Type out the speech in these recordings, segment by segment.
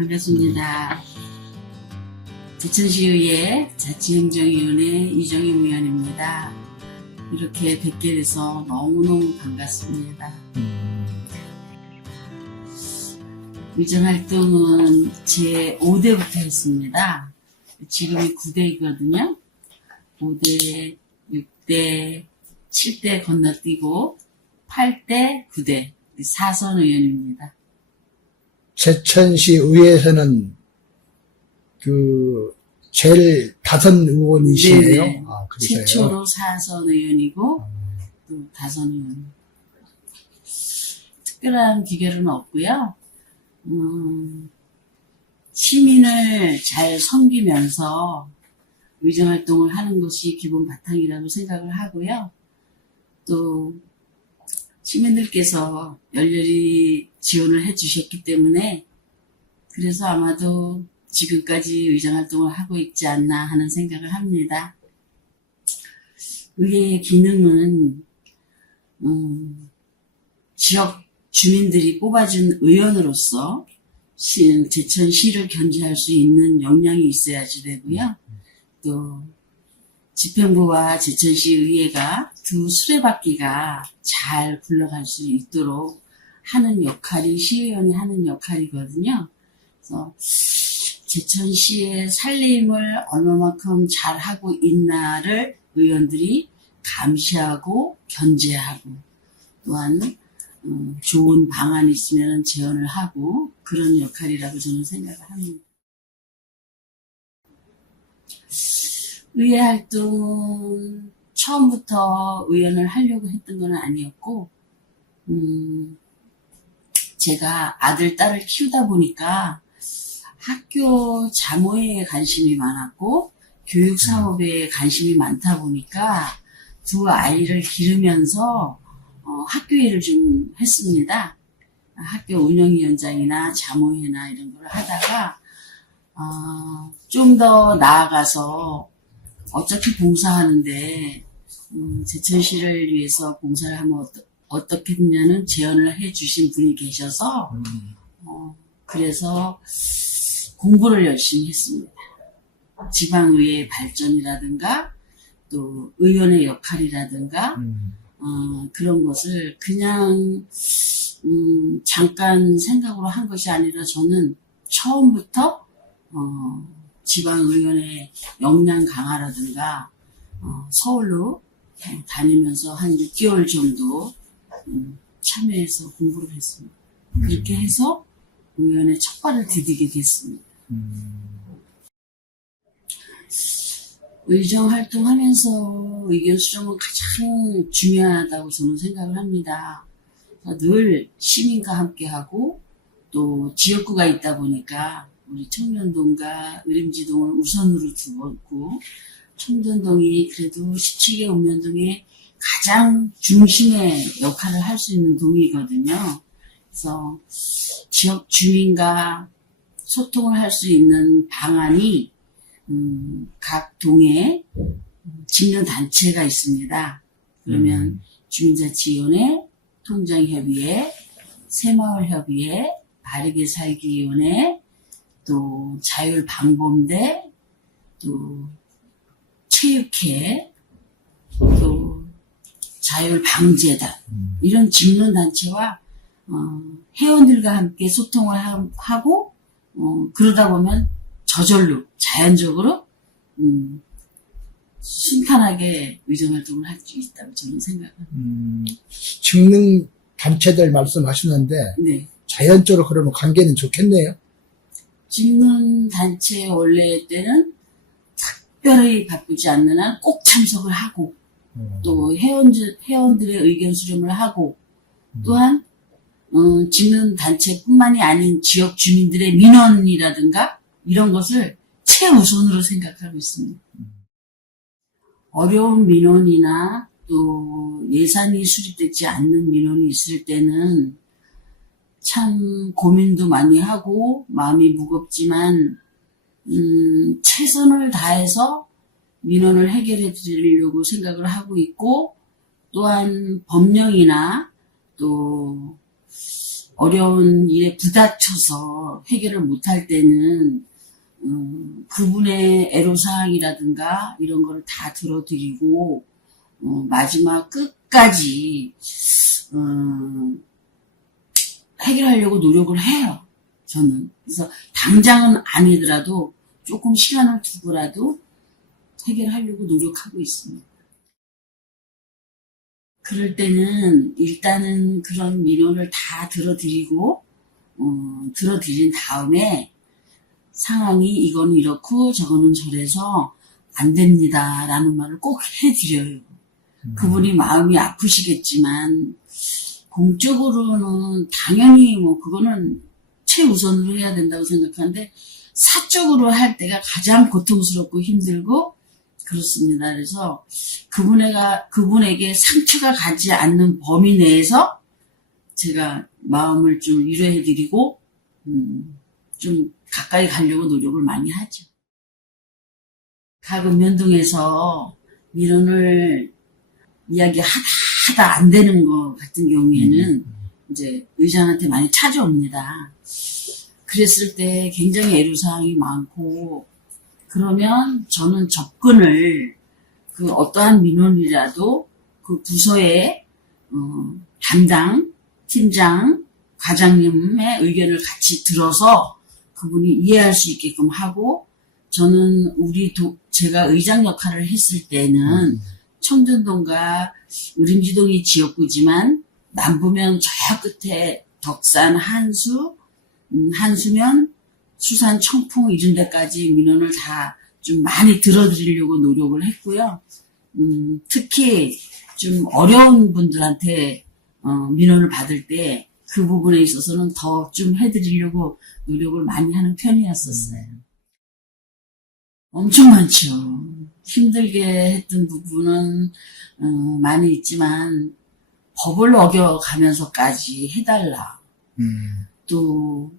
반갑습니다. 제천시의회 자치행정위원회 이정임 위원입니다. 이렇게 뵙게 돼서 너무너무 반갑습니다. 의정활동은 제 5대부터 했습니다. 지금이 9대이거든요. 5대, 6대, 7대 건너뛰고 8대, 9대 4선 의원입니다. 제천시 의회에서는 제일 다선 의원이시네요. 네네. 아, 그러세요? 최초로 4선 의원이고 또 다선 의원. 특별한 비결은 없고요. 시민을 잘 섬기면서 의정활동을 하는 것이 기본 바탕이라고 생각을 하고요. 또 시민들께서 열렬히 지원을 해주셨기 때문에 그래서 아마도 지금까지 의정활동을 하고 있지 않나 하는 생각을 합니다. 의회의 기능은 지역 주민들이 뽑아준 의원으로서 제천시를 견제할 수 있는 역량이 있어야지 되고요. 또 집행부와 제천시 의회가 두 수레바퀴가 잘 굴러갈 수 있도록 하는 역할이 시의원이 하는 역할이거든요. 그래서 제천시의 살림을 얼마만큼 잘하고 있나를 의원들이 감시하고 견제하고 또한 좋은 방안이 있으면 제언을 하고 그런 역할이라고 저는 생각을 합니다. 의회 활동은 처음부터 의원을 하려고 했던 건 아니었고 제가 아들, 딸을 키우다 보니까 학교 자모에 관심이 많았고 교육사업에 관심이 많다 보니까 두 아이를 기르면서 학교 일을 좀 했습니다. 학교 운영위원장이나 자모회나 이런 걸 하다가 좀 더 나아가서 어차피 봉사하는데 제천시를 위해서 봉사를 하면 어떻게 했냐는 제언을 해주신 분이 계셔서 그래서 공부를 열심히 했습니다. 지방의회 발전이라든가 또 의원의 역할이라든가 그런 것을 그냥 잠깐 생각으로 한 것이 아니라 저는 처음부터 지방의원의 역량 강화라든가 서울로 다니면서 한 6개월 정도 참여해서 공부를 했습니다. 그렇게 해서 의원의 첫 발을 디디게 됐습니다. 의정활동하면서 의견 수렴은 가장 중요하다고 저는 생각을 합니다. 늘 시민과 함께하고 또 지역구가 있다 보니까 우리 청년동과 의림지동을 우선으로 두고 청년동이 그래도 17개 읍면동의 가장 중심의 역할을 할 수 있는 동이거든요. 그래서 지역 주민과 소통을 할 수 있는 방안이 각 동에 직능 단체가 있습니다. 그러면 주민자치위원회, 통장협의회, 새마을협의회, 바르게 살기위원회, 또 자율방범대, 또 체육회, 또 자율방재단 이런 직능 단체와 회원들과 함께 소통을 하고 그러다 보면 저절로 자연적으로 순탄하게 의정활동을 할 수 있다고 저는 생각합니다. 직능 단체들 말씀하셨는데 네. 자연적으로 그러면 관계는 좋겠네요. 직능 단체 원래 때는 특별히 바쁘지 않는 한 꼭 참석을 하고 또 회원들의 의견 수렴을 하고 또한 직능 단체뿐만이 아닌 지역 주민들의 민원이라든가 이런 것을 최우선으로 생각하고 있습니다. 어려운 민원이나 또 예산이 수립되지 않는 민원이 있을 때는 참 고민도 많이 하고 마음이 무겁지만 최선을 다해서 민원을 해결해 드리려고 생각을 하고 있고 또한 법령이나 또 어려운 일에 부닥쳐서 해결을 못할 때는 그분의 애로사항이라든가 이런 거를 다 들어드리고 마지막 끝까지 해결하려고 노력을 해요. 저는. 그래서 당장은 아니더라도 조금 시간을 두고라도 해결하려고 노력하고 있습니다. 그럴 때는 일단은 그런 민원을 다 들어드리고 들어드린 다음에 상황이 이건 이렇고 저거는 저래서 안 됩니다 라는 말을 꼭 해드려요. 그분이 마음이 아프시겠지만 공적으로는 당연히 뭐 그거는 최우선으로 해야 된다고 생각하는데 사적으로 할 때가 가장 고통스럽고 힘들고 그렇습니다. 그래서 그분에게 상처가 가지 않는 범위 내에서 제가 마음을 좀 위로해드리고 좀 가까이 가려고 노력을 많이 하죠. 가끔 면동에서 민원을 이야기하다 안 되는 것 같은 경우에는 이제 의장한테 많이 찾아옵니다. 그랬을 때 굉장히 애로사항이 많고 그러면 저는 접근을 그 어떠한 민원이라도 그 부서의 담당 팀장 과장님의 의견을 같이 들어서 그분이 이해할 수 있게끔 하고 저는 제가 의장 역할을 했을 때는 청전동과 의림지동이 지역구지만 남부면 저 끝에 덕산, 한수면, 수산, 청풍 이런 데까지 민원을 다 좀 많이 들어드리려고 노력을 했고요. 특히 좀 어려운 분들한테 민원을 받을 때 그 부분에 있어서는 더 좀 해드리려고 노력을 많이 하는 편이었었어요. 엄청 많죠. 힘들게 했던 부분은 많이 있지만 법을 어겨가면서까지 해달라. 또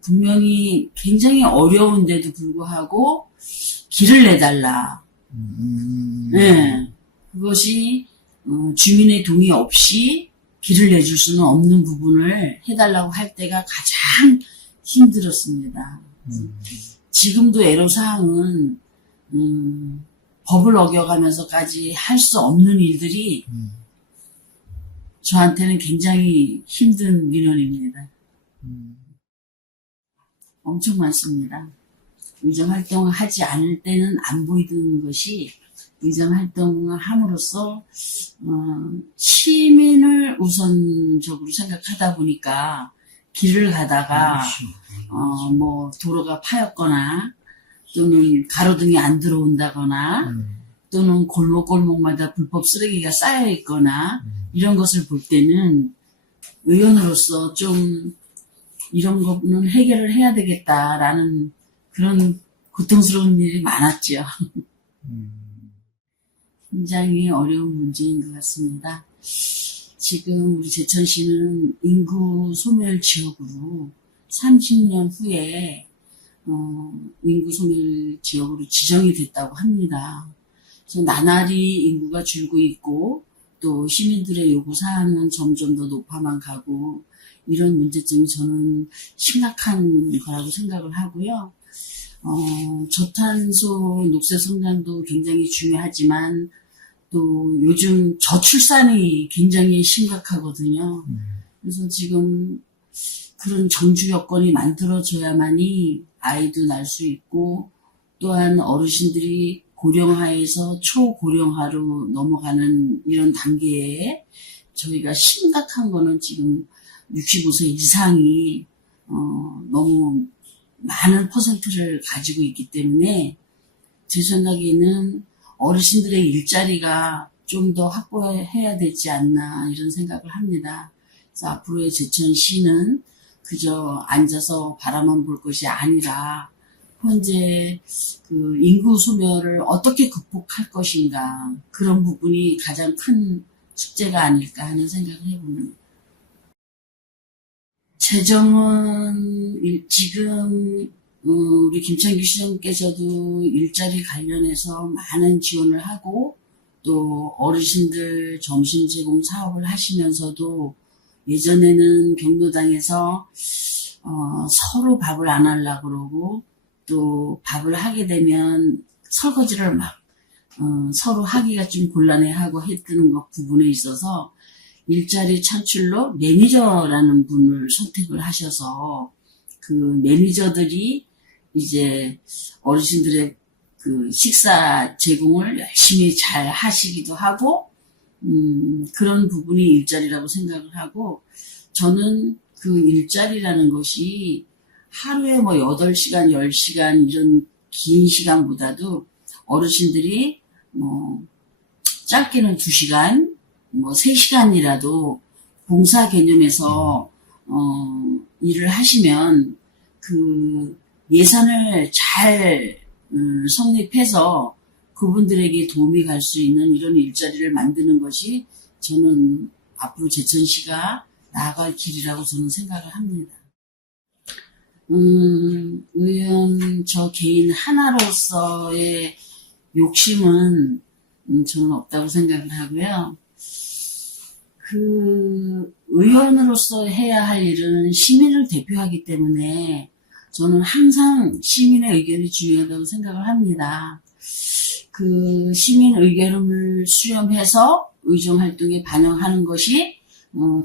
분명히 굉장히 어려운데도 불구하고 길을 내달라. 네, 그것이 주민의 동의 없이 길을 내줄 수는 없는 부분을 해달라고 할 때가 가장 힘들었습니다. 지금도 애로사항은 법을 어겨가면서까지 할 수 없는 일들이 저한테는 굉장히 힘든 민원입니다. 엄청 많습니다. 의정활동을 하지 않을 때는 안 보이던 것이 의정활동을 함으로써 시민을 우선적으로 생각하다 보니까 길을 가다가 뭐 도로가 파였거나 또는 가로등이 안 들어온다거나 또는 골목골목마다 불법 쓰레기가 쌓여 있거나 이런 것을 볼 때는 의원으로서 좀 이런 거는 해결을 해야 되겠다라는 그런 고통스러운 일이 많았죠. 굉장히 어려운 문제인 것 같습니다. 지금 우리 제천시는 인구 소멸 지역으로 30년 후에 인구 소멸 지역으로 지정이 됐다고 합니다. 그래서 나날이 인구가 줄고 있고 또 시민들의 요구사항은 점점 더 높아만 가고 이런 문제점이 저는 심각한 거라고 생각을 하고요. 저탄소 녹색성장도 굉장히 중요하지만 또 요즘 저출산이 굉장히 심각하거든요. 그래서 지금 그런 정주 여건이 만들어져야만이 아이도 낳을 수 있고 또한 어르신들이 고령화에서 초고령화로 넘어가는 이런 단계에 저희가 심각한 거는 지금 65세 이상이 너무 많은 퍼센트를 가지고 있기 때문에 제 생각에는 어르신들의 일자리가 좀 더 확보해야 되지 않나 이런 생각을 합니다. 그래서 앞으로의 제천시는 그저 앉아서 바라만 볼 것이 아니라 현재 그 인구 소멸을 어떻게 극복할 것인가 그런 부분이 가장 큰 숙제가 아닐까 하는 생각을 해봅니다. 재정은 지금 우리 김창규 시장께서도 일자리 관련해서 많은 지원을 하고 또 어르신들 점심 제공 사업을 하시면서도 예전에는 경로당에서 서로 밥을 안 하려고 그러고 또 밥을 하게 되면 설거지를 막 서로 하기가 좀 곤란해하고 했던 것 부분에 있어서 일자리 창출로 매니저라는 분을 선택을 하셔서 그 매니저들이 이제 어르신들의 그 식사 제공을 열심히 잘 하시기도 하고 그런 부분이 일자리라고 생각을 하고 저는 그 일자리라는 것이 하루에 뭐 8시간, 10시간 이런 긴 시간보다도 어르신들이 뭐 짧게는 2시간, 뭐 3시간이라도 봉사 개념에서 일을 하시면 그 예산을 잘 성립해서 그분들에게 도움이 갈 수 있는 이런 일자리를 만드는 것이 저는 앞으로 제천시가 나아갈 길이라고 저는 생각을 합니다. 의원 저 개인 하나로서의 욕심은 저는 없다고 생각을 하고요. 그 의원으로서 해야 할 일은 시민을 대표하기 때문에 저는 항상 시민의 의견이 중요하다고 생각을 합니다. 그 시민 의견을 수렴해서 의정활동에 반영하는 것이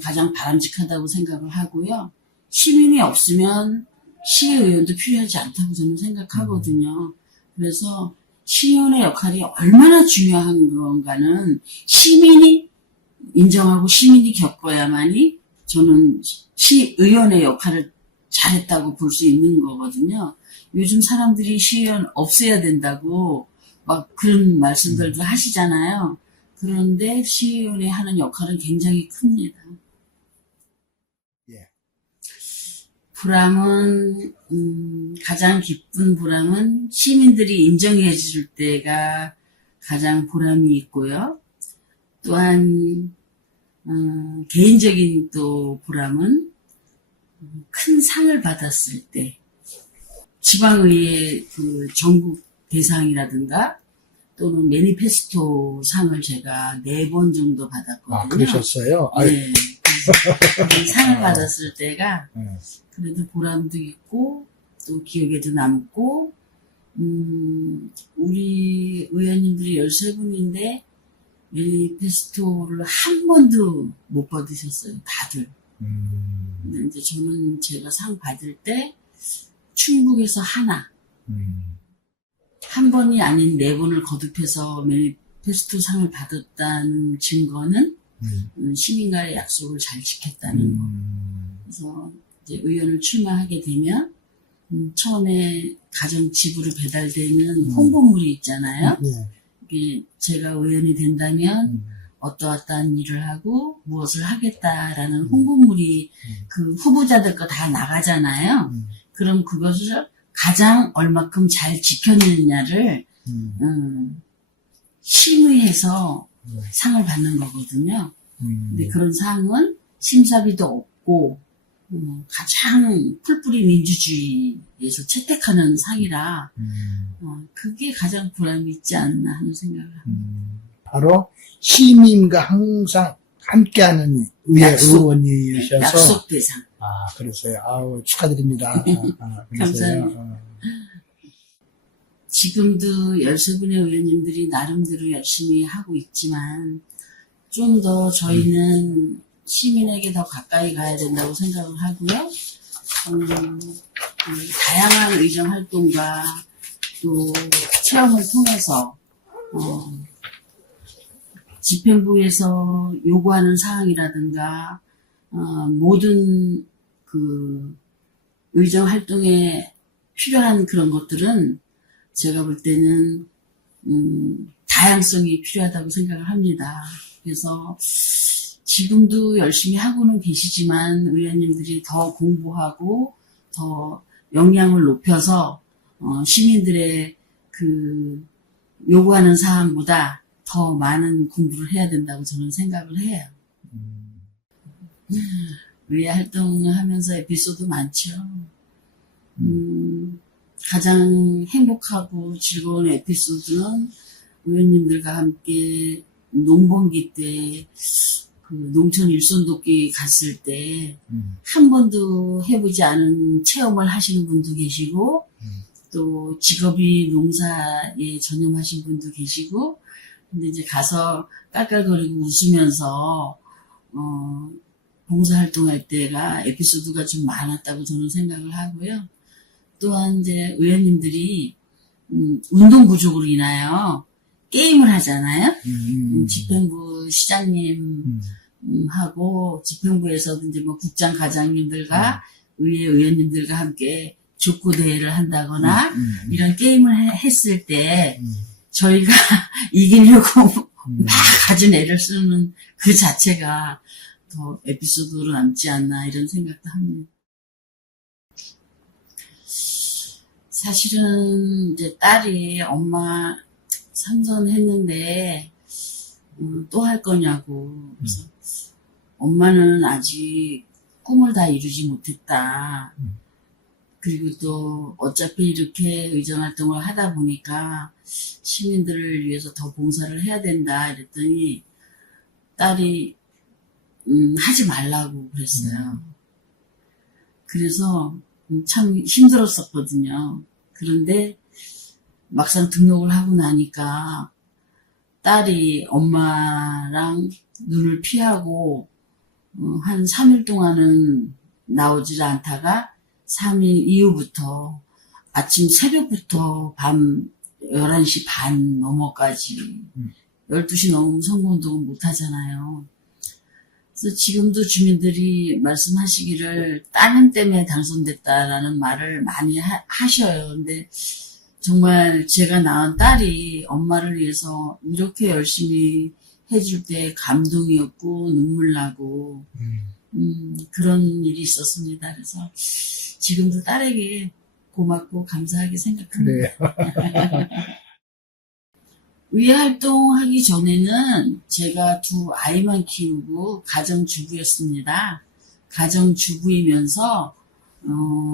가장 바람직하다고 생각을 하고요. 시민이 없으면 시의원도 필요하지 않다고 저는 생각하거든요. 그래서 시의원의 역할이 얼마나 중요한 건가는 시민이 인정하고 시민이 겪어야만이 저는 시의원의 역할을 잘했다고 볼 수 있는 거거든요. 요즘 사람들이 시의원 없애야 된다고 막 그런 말씀들도 하시잖아요. 그런데 시의원이 하는 역할은 굉장히 큽니다. 예. 보람은 가장 기쁜 보람은 시민들이 인정해 줄 때가 가장 보람이 있고요. 또한 개인적인 또 보람은 큰 상을 받았을 때 지방의회 그 전국 대상이라든가 또는 매니페스토 상을 제가 4번 정도 받았거든요. 아, 그러셨어요? 네. 그 상을 받았을 때가 네. 그래도 보람도 있고 또 기억에도 남고 우리 의원님들이 13분인데 매니페스토를 한 번도 못 받으셨어요. 다들. 근데 이제 저는 제가 상 받을 때 충북에서 하나 한 번이 아닌 4번을 거듭해서 매니페스토 상을 받았다는 증거는 시민과의 약속을 잘 지켰다는 거. 그래서 이제 의원을 출마하게 되면 처음에 가정 집으로 배달되는 홍보물이 있잖아요. 네. 이게 제가 의원이 된다면 어떠어떠한 일을 하고 무엇을 하겠다라는 홍보물이 그 후보자들 거 다 나가잖아요. 그럼 그것을 가장 얼마큼 잘 지켰느냐를 심의해서 상을 받는 거거든요. 근데 그런 상은 심사비도 없고 가장 풀뿌리 민주주의에서 채택하는 상이라 그게 가장 보람이 있지 않나 하는 생각을 합니다. 바로 시민과 항상 함께하는 의회 의원이셔서 약속 대상. 아, 그러세요. 아우, 축하드립니다. 그러세요. 감사합니다. 지금도 13분의 의원님들이 나름대로 열심히 하고 있지만 좀 더 저희는 시민에게 더 가까이 가야 된다고 생각을 하고요. 다양한 의정 활동과 또 체험을 통해서 집행부에서 요구하는 사항이라든가 모든 그 의정 활동에 필요한 그런 것들은 제가 볼 때는 다양성이 필요하다고 생각을 합니다. 그래서 지금도 열심히 하고는 계시지만 의원님들이 더 공부하고 더 역량을 높여서 시민들의 그 요구하는 사항보다 더 많은 공부를 해야 된다고 저는 생각을 해요. 의회 활동을 하면서 에피소드 많죠. 가장 행복하고 즐거운 에피소드는 의원님들과 함께 농번기 때 그 농촌 일손돕기 갔을 때 음. 한 번도 해보지 않은 체험을 하시는 분도 계시고 또 직업이 농사에 전념하신 분도 계시고 근데 이제 가서 깔깔거리고 웃으면서 봉사활동할 때가 에피소드가 좀 많았다고 저는 생각을 하고요. 또한 이제 의원님들이 운동 부족으로 인하여 게임을 하잖아요. 집행부 시장님 하고 집행부에서 이제 뭐 국장 과장님들과 의회 의원님들과 함께 족구 대회를 한다거나 이런 게임을 했을 때 저희가 이기려고 막 가진 애를 쓰는 그 자체가 더 에피소드로 남지 않나 이런 생각도 합니다. 사실은 이제 딸이 엄마 삼선했는데 또 할 거냐고 그래서 엄마는 아직 꿈을 다 이루지 못했다. 그리고 또 어차피 이렇게 의정활동을 하다 보니까 시민들을 위해서 더 봉사를 해야 된다 이랬더니 딸이 하지 말라고 그랬어요. 그래서 참 힘들었었거든요. 그런데 막상 등록을 하고 나니까 딸이 엄마랑 눈을 피하고 한 3일 동안은 나오질 않다가 3일 이후부터 아침 새벽부터 밤 11시 반 넘어까지 12시 넘으면 선거운동을 못 하잖아요. 그래서 지금도 주민들이 말씀하시기를 따님 때문에 당선됐다라는 말을 많이 하셔요. 근데 정말 제가 낳은 딸이 엄마를 위해서 이렇게 열심히 해줄 때 감동이었고 눈물 나고 그런 일이 있었습니다. 그래서 지금도 딸에게 고맙고 감사하게 생각합니다. 그래요. 의회 활동하기 전에는 제가 두 아이만 키우고 가정주부였습니다. 가정주부이면서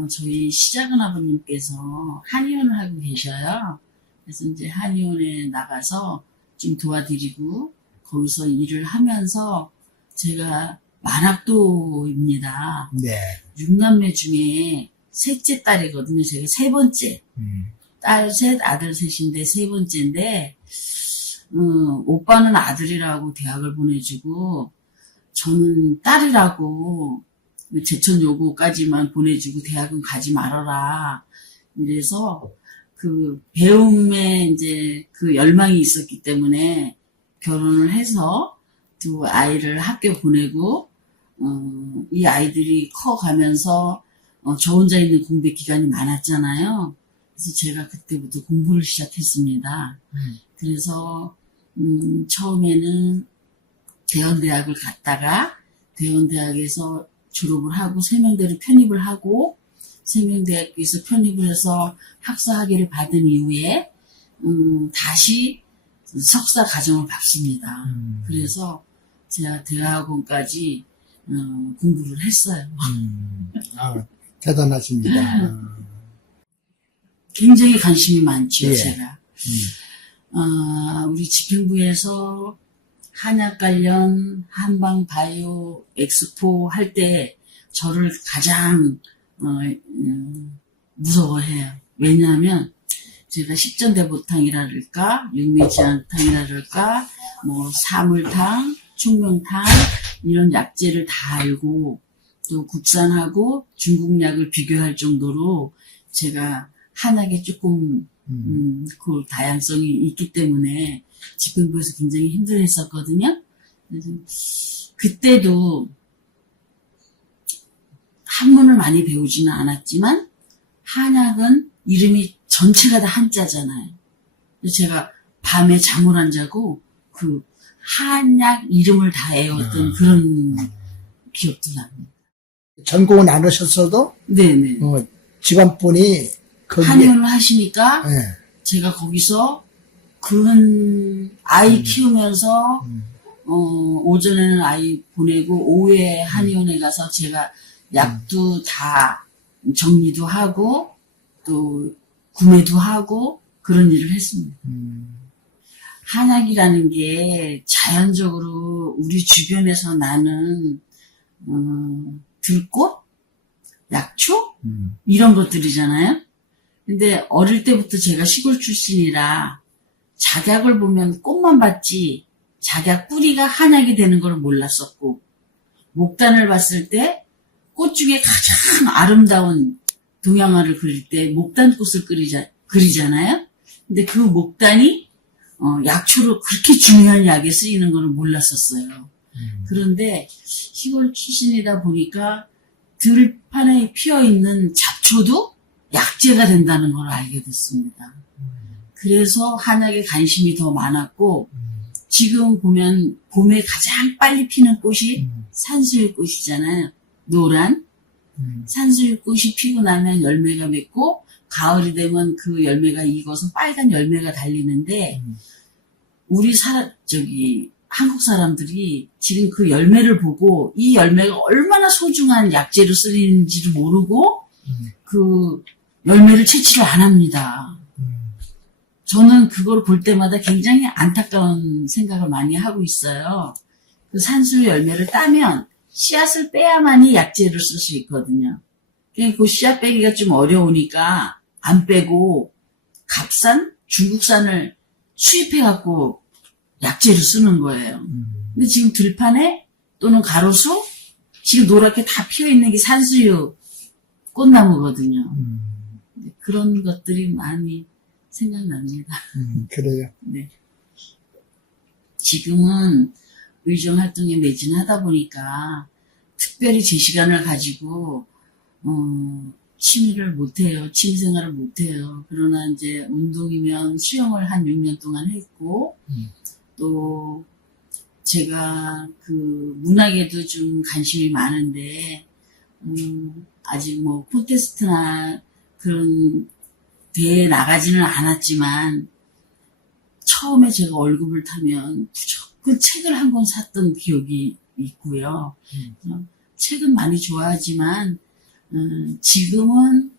저희 시작은 아버님께서 한의원을 하고 계셔요. 그래서 이제 한의원에 나가서 좀 도와드리고 거기서 일을 하면서 제가 만학도입니다. 네. 6남매 중에 셋째 딸이거든요. 제가 세 번째. 딸 셋, 아들 셋인데 세 번째인데 오빠는 아들이라고 대학을 보내주고 저는 딸이라고 제천 요고까지만 보내주고 대학은 가지 말아라. 이래서 그 배움에 이제 그 열망이 있었기 때문에 결혼을 해서 두 아이를 학교 보내고 이 아이들이 커가면서 저 혼자 있는 공백 기간이 많았잖아요. 그래서 제가 그때부터 공부를 시작했습니다. 그래서 처음에는 대원대학을 갔다가 대원대학에서 졸업을 하고 세명대로 편입을 하고 세명대학교에서 편입을 해서 학사학위를 받은 이후에 다시 석사 과정을 밟습니다. 그래서 제가 대학원까지 공부를 했어요. 아, 대단하십니다. 굉장히 관심이 많죠, 예. 제가. 우리 집행부에서 한약 관련 한방바이오 엑스포 할 때 저를 가장 무서워해요. 왜냐하면 제가 식전대보탕이랄까, 육미지향탕이랄까, 뭐 사물탕, 충명탕 이런 약재를 다 알고 또 국산하고 중국 약을 비교할 정도로 제가 한약에 조금 그 다양성이 있기 때문에 집행부에서 굉장히 힘들어했었거든요. 그래서 그때도 한문을 많이 배우지는 않았지만 한약은 이름이 전체가 다 한자잖아요. 그래서 제가 밤에 잠을 안 자고 그 한약 이름을 다 외웠던 그런 기억도 납니다. 전공은 안 하셨어도 네네. 집안분이 거기에 한의원을 하시니까 예. 제가 거기서 그 아이 키우면서 오전에는 아이 보내고 오후에 한의원에 가서 제가 약도 다 정리도 하고 또 구매도 하고 그런 일을 했습니다. 한약이라는 게 자연적으로 우리 주변에서 나는 들꽃, 약초 이런 것들이잖아요. 근데 어릴 때부터 제가 시골 출신이라 작약을 보면 꽃만 봤지 작약 뿌리가 한약이 되는 걸 몰랐었고, 목단을 봤을 때 꽃 중에 가장 아름다운 동양화를 그릴 때 목단꽃을 그리잖아요. 근데 그 목단이 약초로 그렇게 중요한 약에 쓰이는 걸 몰랐었어요. 그런데 시골 출신이다 보니까 들판에 피어있는 잡초도 약재가 된다는 걸 알게 됐습니다. 그래서 한약에 관심이 더 많았고, 지금 보면 봄에 가장 빨리 피는 꽃이 산수유꽃이잖아요. 노란 산수유꽃이 피고 나면 열매가 맺고, 가을이 되면 그 열매가 익어서 빨간 열매가 달리는데, 우리 한국 사람들이 지금 그 열매를 보고 이 열매가 얼마나 소중한 약재로 쓰이는지를 모르고 그 열매를 채취를 안 합니다. 저는 그걸 볼 때마다 굉장히 안타까운 생각을 많이 하고 있어요. 그 산수 열매를 따면 씨앗을 빼야만이 약재를 쓸 수 있거든요. 그 씨앗 빼기가 좀 어려우니까 안 빼고 값싼 중국산을 수입해갖고 약재를 쓰는 거예요. 근데 지금 들판에 또는 가로수 지금 노랗게 다 피어있는 게 산수유 꽃나무거든요. 그런 것들이 많이 생각납니다. 그래요. 네. 지금은 의정활동에 매진하다 보니까 특별히 제 시간을 가지고 취미를 못해요. 취미생활을 못해요. 그러나 이제 운동이면 수영을 한 6년 동안 했고, 또 제가 그 문학에도 좀 관심이 많은데, 아직 뭐 콘테스트나 그런 대회에 나가지는 않았지만, 처음에 제가 월급을 타면 무조건 책을 한 권 샀던 기억이 있고요. 책은 많이 좋아하지만 지금은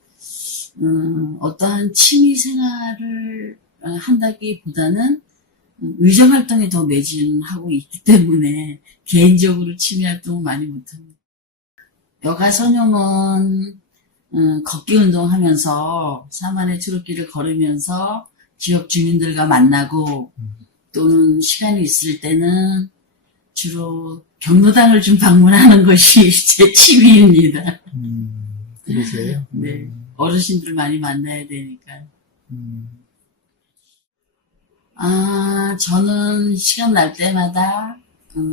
어떠한 취미 생활을 한다기보다는 의정활동에 더 매진하고 있기 때문에 개인적으로 취미 활동을 많이 못합니다. 여가 선용은 걷기 운동하면서 사만의 트롯길을 걸으면서 지역 주민들과 만나고, 또는 시간이 있을 때는 주로 경로당을 좀 방문하는 것이 제 취미입니다. 그러세요? 네. 어르신들 많이 만나야 되니까. 저는 시간 날 때마다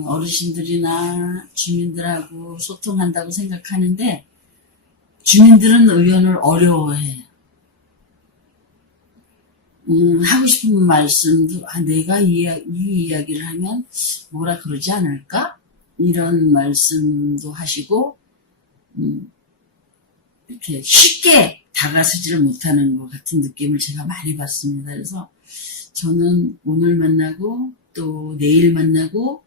어르신들이나 주민들하고 소통한다고 생각하는데, 주민들은 의원을 어려워해요. 하고 싶은 말씀도, 내가 이 이야기를 하면 뭐라 그러지 않을까? 이런 말씀도 하시고, 이렇게 쉽게 다가서지를 못하는 것 같은 느낌을 제가 많이 받습니다. 그래서 저는 오늘 만나고, 또 내일 만나고,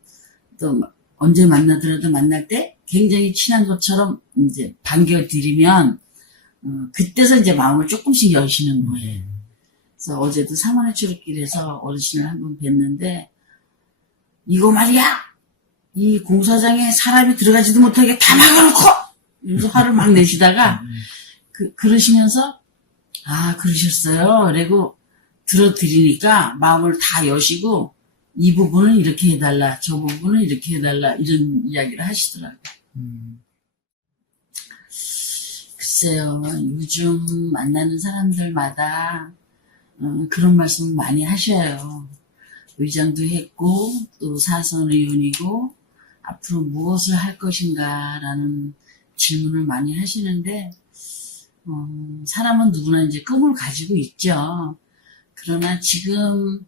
또 언제 만나더라도 만날 때 굉장히 친한 것처럼 이제 반겨드리면, 그때서 이제 마음을 조금씩 여시는 거예요. 그래서 어제도 사만의 초록길에서 어르신을 한번 뵀는데, 이거 말이야! 이 공사장에 사람이 들어가지도 못하게 다 막아놓고! 이러면서 화를 막 내시다가, 그러시면서, 그러셨어요. 그리고 들어드리니까 마음을 다 여시고, 이 부분은 이렇게 해달라, 저 부분은 이렇게 해달라, 이런 이야기를 하시더라고요. 글쎄요, 요즘 만나는 사람들마다 그런 말씀을 많이 하셔요. 의장도 했고, 또 사선 의원이고, 앞으로 무엇을 할 것인가라는 질문을 많이 하시는데, 사람은 누구나 이제 꿈을 가지고 있죠. 그러나 지금,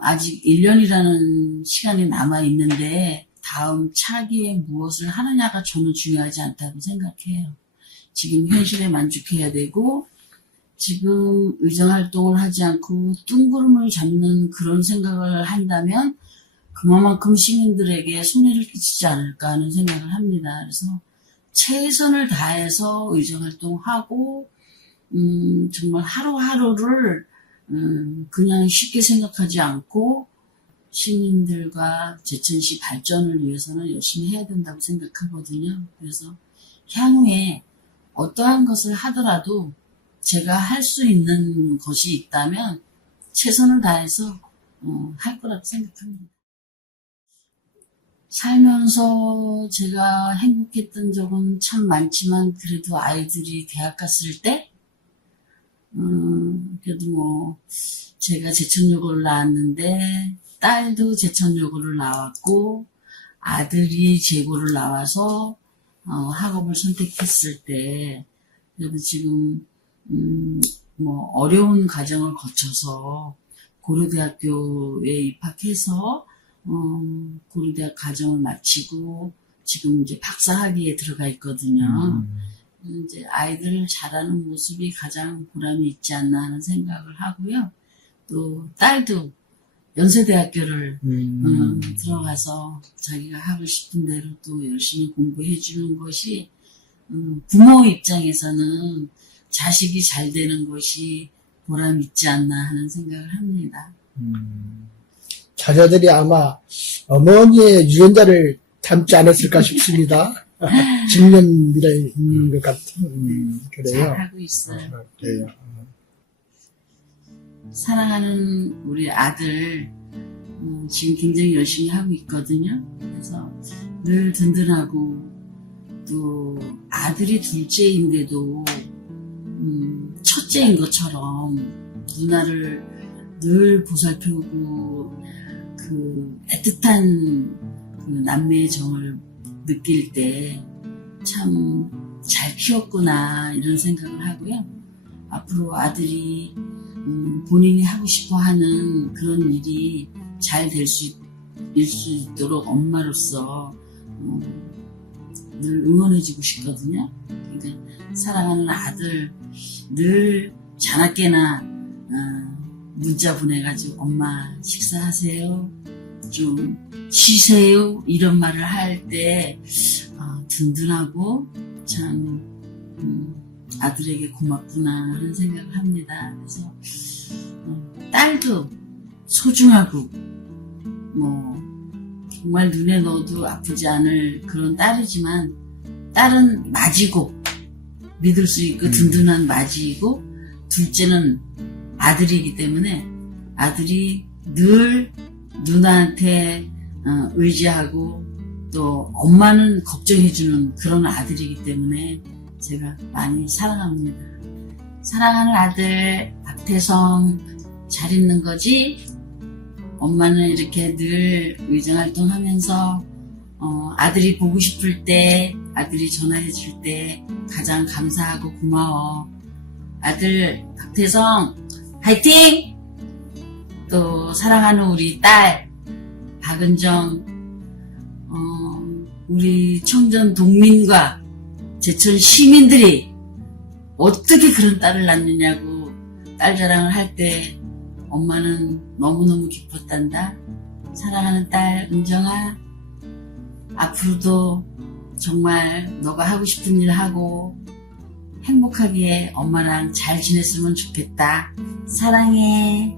아직 1년이라는 시간이 남아있는데, 다음 차기에 무엇을 하느냐가 저는 중요하지 않다고 생각해요. 지금 현실에 만족해야 되고, 지금 의정활동을 하지 않고 뜬구름을 잡는 그런 생각을 한다면 그만큼 시민들에게 손해를 끼치지 않을까 하는 생각을 합니다. 그래서 최선을 다해서 의정활동하고 정말 하루하루를 그냥 쉽게 생각하지 않고 시민들과 제천시 발전을 위해서는 열심히 해야 된다고 생각하거든요. 그래서 향후에 어떠한 것을 하더라도 제가 할 수 있는 것이 있다면 최선을 다해서 할 거라고 생각합니다. 살면서 제가 행복했던 적은 참 많지만 그래도 아이들이 대학 갔을 때 그래도 뭐 제가 제천여고를 나왔는데 딸도 제천여고를 나왔고 아들이 제고를 나와서 학업을 선택했을 때 그래도 지금 뭐 어려운 과정을 거쳐서 고려대학교에 입학해서 고려대학 과정을 마치고 지금 이제 박사학위에 들어가 있거든요. 이제 아이들 자라는 모습이 가장 보람이 있지 않나 하는 생각을 하고요. 또 딸도 연세대학교를 들어가서 자기가 하고 싶은 대로 또 열심히 공부해 주는 것이 부모 입장에서는 자식이 잘 되는 것이 보람 있지 않나 하는 생각을 합니다. 자녀들이 아마 어머니의 유전자를 닮지 않았을까 싶습니다. 직면미래 있는 것 같은, 그래요. 잘하고 있어요. 그래요. 사랑하는 우리 아들 지금 굉장히 열심히 하고 있거든요. 그래서 늘 든든하고 또 아들이 둘째인데도 첫째인 것처럼 누나를 늘 보살펴고 그 애틋한 그 남매의 정을 느낄 때 참 잘 키웠구나 이런 생각을 하고요. 앞으로 아들이 본인이 하고 싶어 하는 그런 일이 잘 될 수 있도록 엄마로서 늘 응원해주고 싶거든요. 그러니까 사랑하는 아들 늘 자나깨나 문자 보내가지고 엄마 식사하세요, 좀 쉬세요 이런 말을 할 때 든든하고 참 아들에게 고맙구나 하는 생각을 합니다. 그래서 딸도 소중하고 뭐 정말 눈에 넣어도 아프지 않을 그런 딸이지만 딸은 맞이고 믿을 수 있고 든든한 맞이이고 둘째는 아들이기 때문에 아들이 늘 누나한테 의지하고 또 엄마는 걱정해주는 그런 아들이기 때문에 제가 많이 사랑합니다. 사랑하는 아들 박태성 잘 있는 거지? 엄마는 이렇게 늘 의정활동하면서 아들이 보고 싶을 때 아들이 전화해 줄 때 가장 감사하고 고마워. 아들 박태성 화이팅! 또 사랑하는 우리 딸 박은정 우리 청전 동민과 제천 시민들이 어떻게 그런 딸을 낳느냐고 딸 자랑을 할 때 엄마는 너무너무 기뻤단다. 사랑하는 딸 은정아, 앞으로도 정말 너가 하고 싶은 일 하고 행복하게 엄마랑 잘 지냈으면 좋겠다. 사랑해.